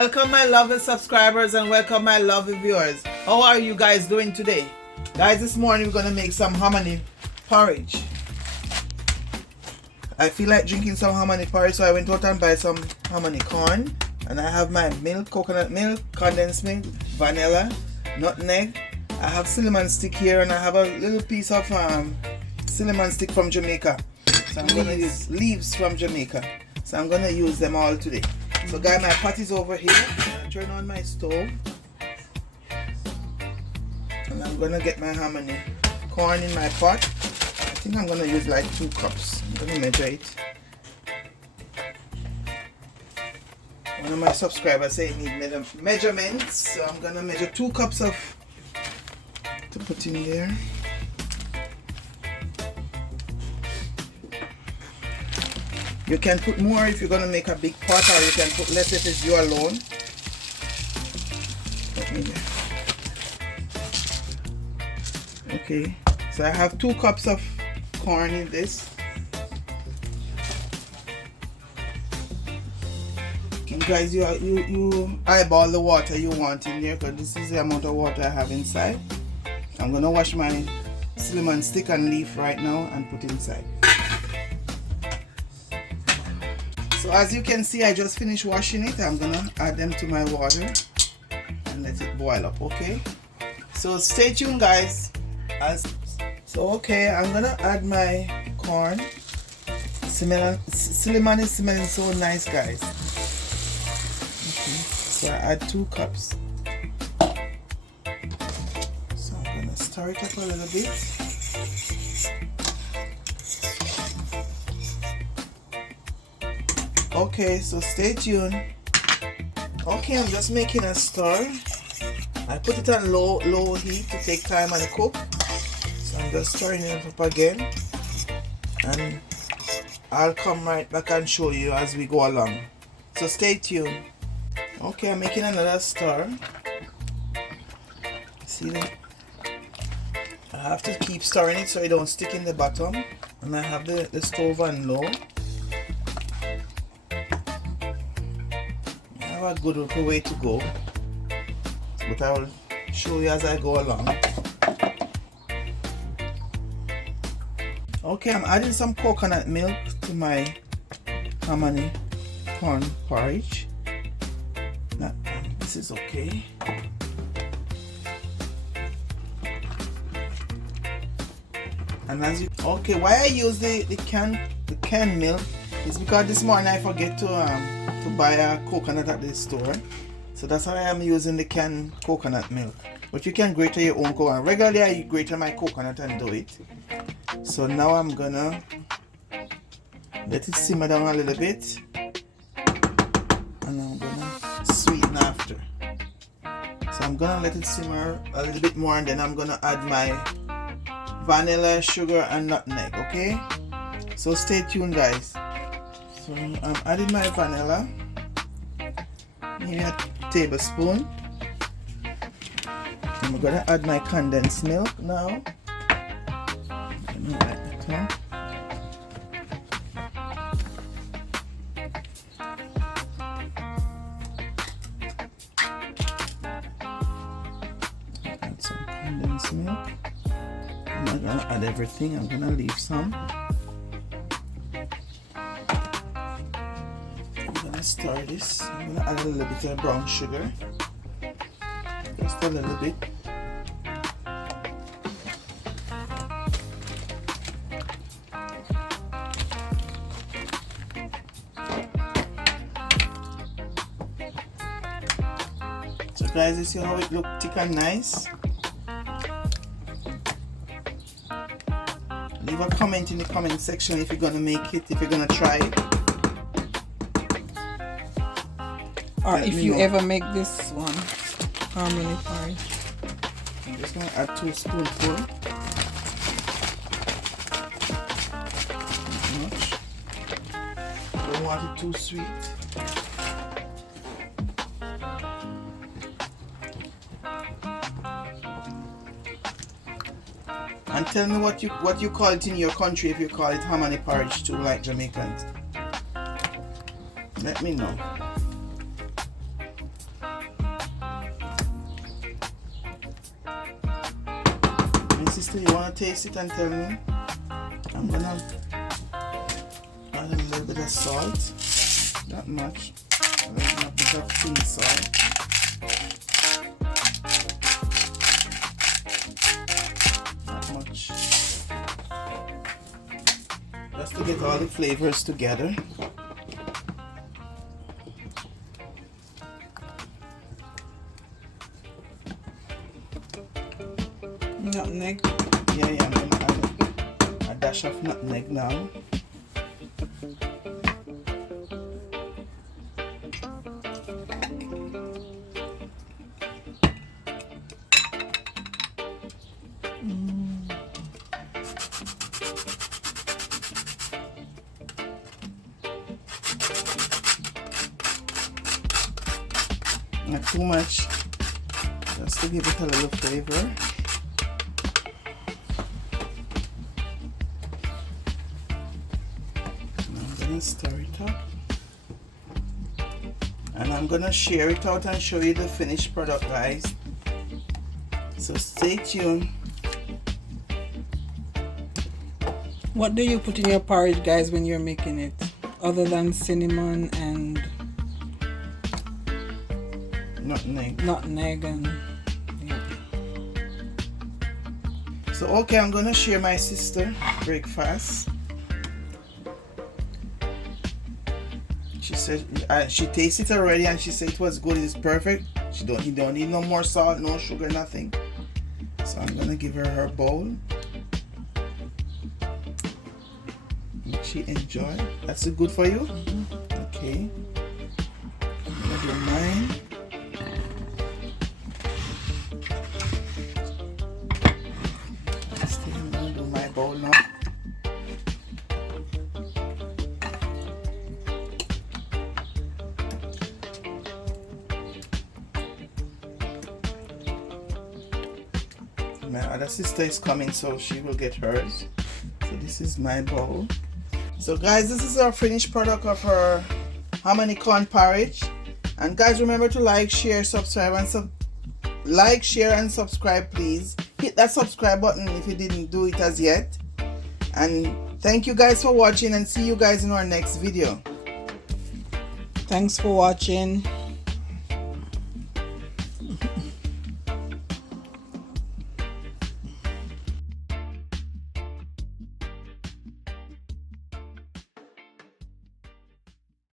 Welcome my lovely subscribers and welcome my lovely viewers. How are you guys doing today? Guys, this morning we're gonna make some hominy porridge. I feel like drinking some hominy porridge, so I went out and buy some hominy corn, and I have my milk, coconut milk, condensed milk, vanilla, nutmeg. I have cinnamon stick here, and I have a little piece of cinnamon stick from Jamaica. So I'm gonna use leaves from Jamaica. So I'm gonna use them all today. So guys, my pot is over here. I turn on my stove, and I'm gonna get my hominy corn in my pot. I think I'm gonna use like 2 cups. I'm gonna measure it. One of my subscribers said it needs measurements, so I'm gonna measure 2 cups of to put in there. You can put more if you're going to make a big pot, or you can put less if it's you alone. Okay, so I have 2 cups of corn in this. You guys, you eyeball the water you want in there, because this is the amount of water I have inside. I'm going to wash my cinnamon stick and leaf right now and put inside. So as you can see, I just finished washing it. I'm gonna add them to my water and let it boil up, okay? So stay tuned, guys. Okay, I'm gonna add my corn. Cinnamon is smelling so nice, guys. Okay, so I add 2 cups. So I'm gonna stir it up a little bit. Okay, so stay tuned. Okay, I'm just making a stir. I put it on low heat to take time and cook. So I'm just stirring it up again, and I'll come right back and show you as we go along. So stay tuned. Okay, I'm making another stir. See that? I have to keep stirring it so it don't stick in the bottom. And I have the stove on low. A good little way to go, but I will show you as I go along. Okay, I'm adding some coconut milk to my hominy corn porridge. Now, this is okay. And as you why I use the canned milk is because this morning I forget to buy a coconut at the store, so that's why I'm using the canned coconut milk. But you can grate your own coconut. Regularly I grate my coconut and do it. So now I'm gonna let it simmer down a little bit, and I'm gonna sweeten after. So I'm gonna let it simmer a little bit more, and then I'm gonna add my vanilla, sugar and nutmeg. Okay, so stay tuned, guys. So I'm adding my vanilla, maybe a tablespoon. I'm gonna add my condensed milk now. Add some condensed milk. I'm not gonna add everything, I'm gonna leave some. Stir this. I'm gonna add a little bit of brown sugar, just a little bit. So guys, you see how it looks thick and nice? Leave a comment in the comment section if you're gonna make it, if you're gonna try it. Or if you ever make this one, hominy porridge. I'm just going to add 2 spoonfuls. Not much. Don't want it too sweet. And tell me what you call it in your country, if you call it hominy porridge too, like Jamaicans. Let me know. sister, you want to taste it and tell me? I'm gonna add a little bit of salt. Not much. A little bit of pink salt. Not much. Just to get all the flavors together. Nutmeg. Yeah, I'm gonna add a dash of nutmeg now. Not too much, just to give it a little flavor. Stir it up, and I'm gonna share it out and show you the finished product, guys, so stay tuned. What do you put in your porridge, guys, when you're making it, other than cinnamon and nutmeg and yeah. So okay, I'm gonna share my sister breakfast. She said she tasted it already and she said it was good. It's perfect. You don't need no more salt, no sugar, nothing. So I'm gonna give her her bowl. Make she enjoy. That's good for you. Okay. I'm gonna do mine. I'm gonna do my bowl now. My other sister is coming, so she will get hers. So this is my bowl. So guys, this is our finished product of our hominy corn porridge. And guys, remember to like, share, subscribe, and like, share, and subscribe, please. Hit that subscribe button if you didn't do it as yet. And thank you guys for watching, and see you guys in our next video. Thanks for watching.